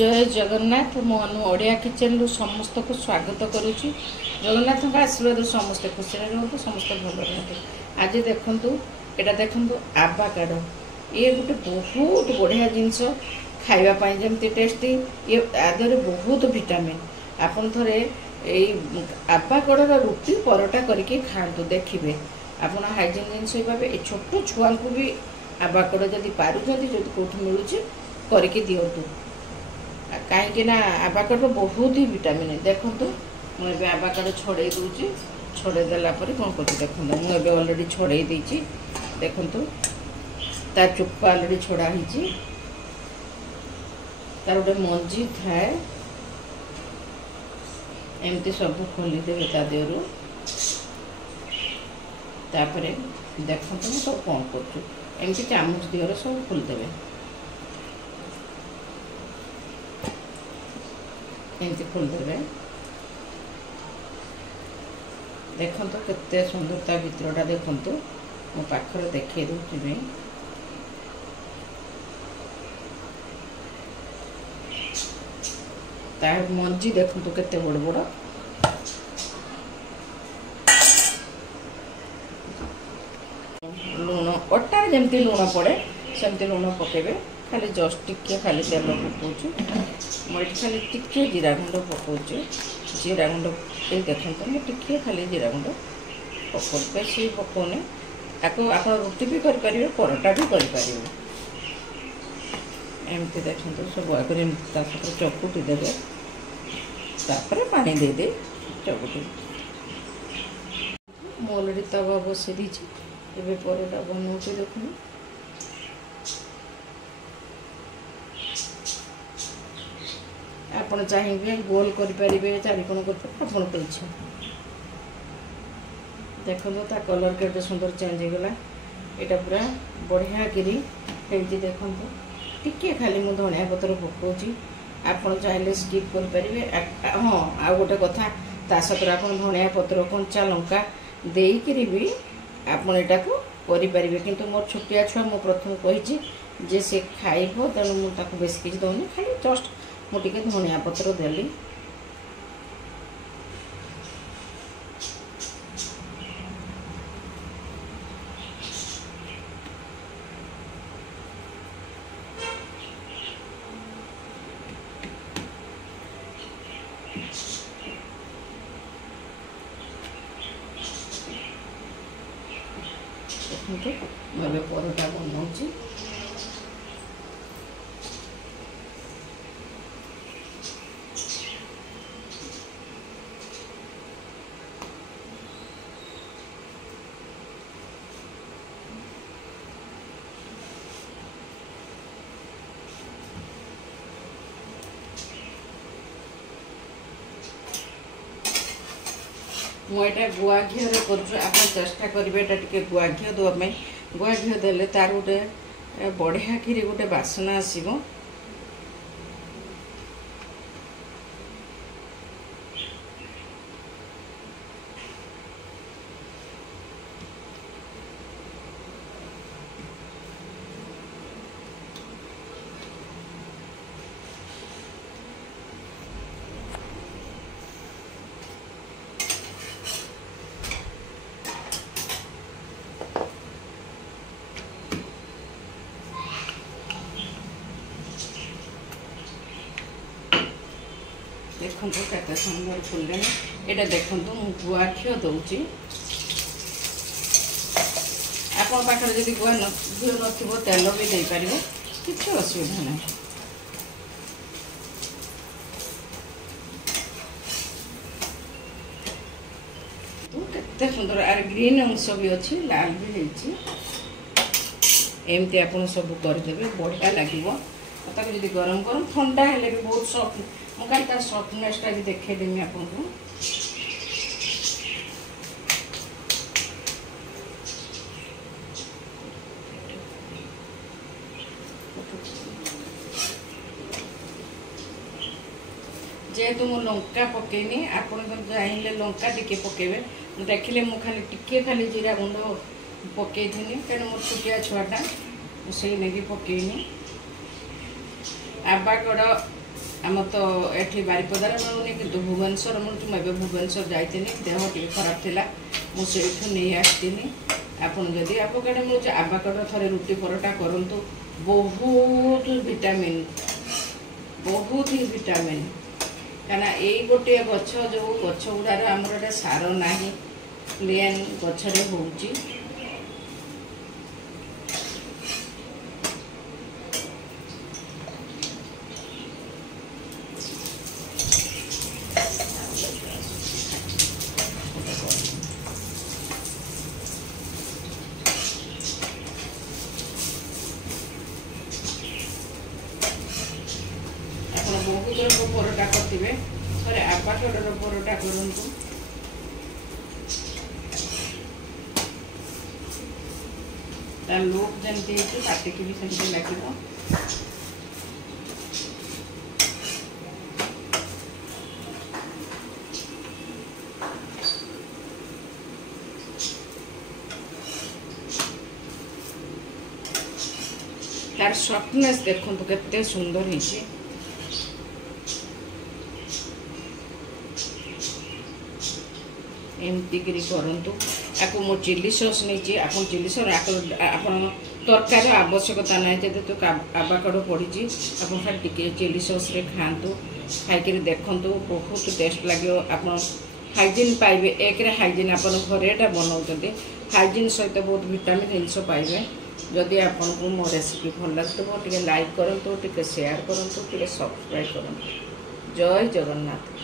जय जगन्नाथ मु अनु ओडिया किचन रु समस्त को स्वागत करुच्ची। जगन्नाथ का आशीर्वाद समस्ते खुशी रुहतु, समस्ते भल रुहतु। आज देखु एटा देखु आवाकाडो, ये गोटे बहुत बढ़िया जिनस खावाई जमी टेस्टी, ये आदि बहुत विटामिन। आपन थे आवाकाडोर रुटी परोटा करके खातु, देखिए आप हाइजीन जिनस पाए। छोट छुआ को भी आवाकाडो जदि पारुचंदी जदि कौट मिलूँ करके दिंतु, कहीं आवाकाडो बहुत ही विटामिन। देखु मुझे आवाकाडो छड़े दूची, छड़े देला कौन कर देखो मुझे अलरेडी छड़े देती। देखु तार चोपा अलरेडी छड़ा ही, तार गोटे मंजी थाए एमती सब खोलीदेवे ता देहरु। तापर देखो सब कौन करमती चामच दिहर सब खोलीदेवे, एमती खोलदेवे। देखो केते सुंदरता भितरटा देखु, मो पाखर देखे दूसरी। तार मंजी देखु केते बड़ बड़, लुण अटा जमती लुण पड़े सेमती लुण पकेबे। खाली जस्ट टिके खाली तेल पकाऊँ, मुझे खाली टिके जीरा गुंड पकाऊँ। जीरा गुंड ये देखते मुझे टिके खाली जीरा गुंड पकाऊ, बेसी पकाउने। आपको आप रुटी भी करें, परोटा भी करें। एमती देखते सब आगे चकुटी देवे, तापर पानी दे दे चकुटी। मु अलरेडी तवा बसई दीची, एबे परोटा बनाऊँ। देखुन आपन चाहिए गोल करें, चारिकोण कर इच्छा। देखो ता कलर के सुंदर चेंज होगला, यहाँ पूरा बढ़िया गिरी देखो। टिके खाली मुझे धनिया पतर पकाऊँ, आपन चाहिए स्किप करें। हाँ आ गोटे कथा ता सहित आप धनिया पतर कंचा लंका देकरी भी आपन एटा को करें। किंतु मोर छोटिया छुआ मु प्रथम कही जे से खाइब, तेणु मुझे बेस किसी दौनी, खाली जस्ट मुझे धनिया पत्र देली। मैं परोटा बनाऊँ। मुझे गुआ घी कर चेष्टा करेंगे गुआ घी देवाई। गुआ घी देले तार गोटे बढ़िया कि गोटे बासना आसो। देखो केते सुंदर फुले, यहाँ देखु गुआ घी दूची। आप पाखे जब गुआ घी न तेल भी दे पार, किसी असुविधा ना। केते सुंदर आर ग्रीन अंश भी अच्छी, लाल भी होती। एमती आप सब करदे बढ़िया लगे। जब गरम गरम ठंडा हेले भी बहुत सफ्ट, मुझे तार सफ्टनेसटा भी देखदेमी आपको। जेहेतु मु लंका पकेनी, आप चाहिए लंका टिके पकेबे। देखिले मु खाली टिके खाली जीरा गुंड पकईनी, तेणु मोर छोटिया छुआटा से नहीं पकईनी। आवाकाडो आम तो ये बारिपदार मिलूनी कि भुवनेश्वर मिलूँ मुझे भुवनेश्वर जाइए देह टे खराब थी मुझे नहीं आसनी आपन जदि आवाकाडो मिलूँ आवाकाडो थे रुटी परोटा करूँ बहुत विटामिन बहुत ही विटामिन कहीं यही गोटे गछ जो गछ गुड़ार आमर सार ना प्लेन गचरे हो बहुत लोग परोटा करते थे आवाकाडोर परोटा करूँ लुक जमती पाटिकी भी सेमती लगे तार सफ्टनेस देखो केते सुंदर है एमती करूँ आपको मो चिली सॉस नहीं आप चिली सॉस आप तरकार आवश्यकता ना जब तो आवाकाडो पड़ी आप खाली चिली सॉस रे खातु खाई देखु बहुत टेस्ट लगे आप हाइजीन पाइबे एक हाइजीन आप घरे बनाऊँ हाइजीन सहित बहुत विटामिन जिनस पाइबे जदि आपको मो रेसिपी भल लगे लाइक करूँ टे शेयर करूँ टे सब्सक्राइब करूँ जय जगन्नाथ।